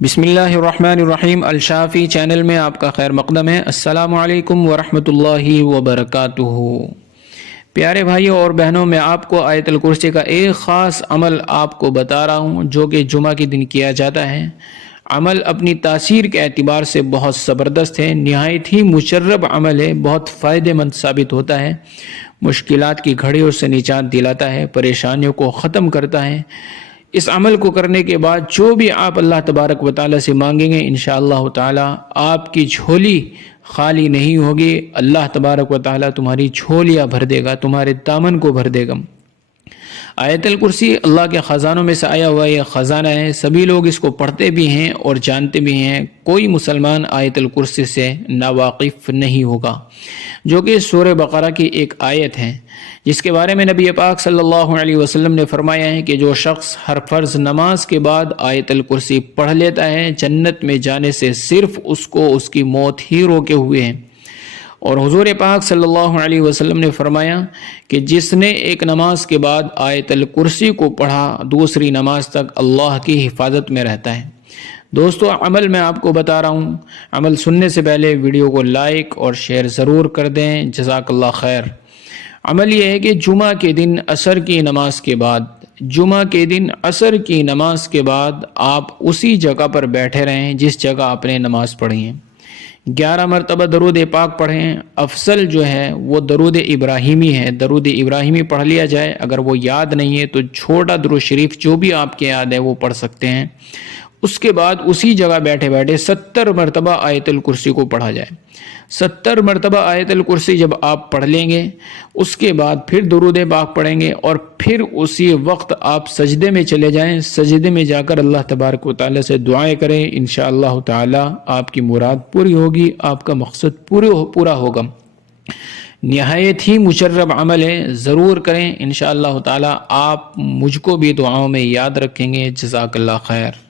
بسم اللہ الرحمن الرحیم الشافی چینل میں آپ کا خیر مقدم ہے۔ السلام علیکم ورحمۃ اللہ وبرکاتہ۔ پیارے بھائیوں اور بہنوں، میں آپ کو آیت الکرسی کا ایک خاص عمل آپ کو بتا رہا ہوں جو کہ جمعہ کے دن کیا جاتا ہے۔ عمل اپنی تاثیر کے اعتبار سے بہت زبردست ہے، نہایت ہی مشرب عمل ہے، بہت فائدہ مند ثابت ہوتا ہے، مشکلات کی گھڑیوں سے نجات دلاتا ہے، پریشانیوں کو ختم کرتا ہے۔ اس عمل کو کرنے کے بعد جو بھی آپ اللہ تبارک و تعالیٰ سے مانگیں گے انشاءاللہ تعالیٰ آپ کی جھولی خالی نہیں ہوگی، اللہ تبارک و تعالیٰ تمہاری جھولیاں بھر دے گا، تمہارے دامن کو بھر دے گا۔ آیت الکرسی اللہ کے خزانوں میں سے آیا ہوا یہ خزانہ ہے، سبھی لوگ اس کو پڑھتے بھی ہیں اور جانتے بھی ہیں، کوئی مسلمان آیت الکرسی سے ناواقف نہیں ہوگا، جو کہ سورہ بقرہ کی ایک آیت ہے، جس کے بارے میں نبی پاک صلی اللہ علیہ وسلم نے فرمایا ہے کہ جو شخص ہر فرض نماز کے بعد آیت الکرسی پڑھ لیتا ہے، جنت میں جانے سے صرف اس کو اس کی موت ہی روکے ہوئے ہیں۔ اور حضور پاک صلی اللہ علیہ وسلم نے فرمایا کہ جس نے ایک نماز کے بعد آیت الکرسی کو پڑھا، دوسری نماز تک اللہ کی حفاظت میں رہتا ہے۔ دوستو، عمل میں آپ کو بتا رہا ہوں، عمل سننے سے پہلے ویڈیو کو لائک اور شیئر ضرور کر دیں، جزاک اللہ خیر۔ عمل یہ ہے کہ جمعہ کے دن عصر کی نماز کے بعد آپ اسی جگہ پر بیٹھے رہیں جس جگہ آپ نے نماز پڑھی ہے، 11 مرتبہ درود پاک پڑھیں۔ افضل جو ہے وہ درود ابراہیمی ہے، درود ابراہیمی پڑھ لیا جائے، اگر وہ یاد نہیں ہے تو چھوٹا درود شریف جو بھی آپ کے یاد ہے وہ پڑھ سکتے ہیں۔ اس کے بعد اسی جگہ بیٹھے بیٹھے 70 مرتبہ آیت الکرسی کو پڑھا جائے۔ 70 مرتبہ آیت الکرسی جب آپ پڑھ لیں گے، اس کے بعد پھر درود پاک پڑھیں گے اور پھر اسی وقت آپ سجدے میں چلے جائیں، سجدے میں جا کر اللہ تبارک و تعالیٰ سے دعائیں کریں، انشاءاللہ تعالیٰ آپ کی مراد پوری ہوگی، آپ کا مقصد پورا ہوگا۔ نہایت ہی مشرب عمل ہے، ضرور کریں، انشاءاللہ تعالیٰ آپ مجھ کو بھی دعاؤں میں یاد رکھیں گے۔ جزاک اللہ خیر۔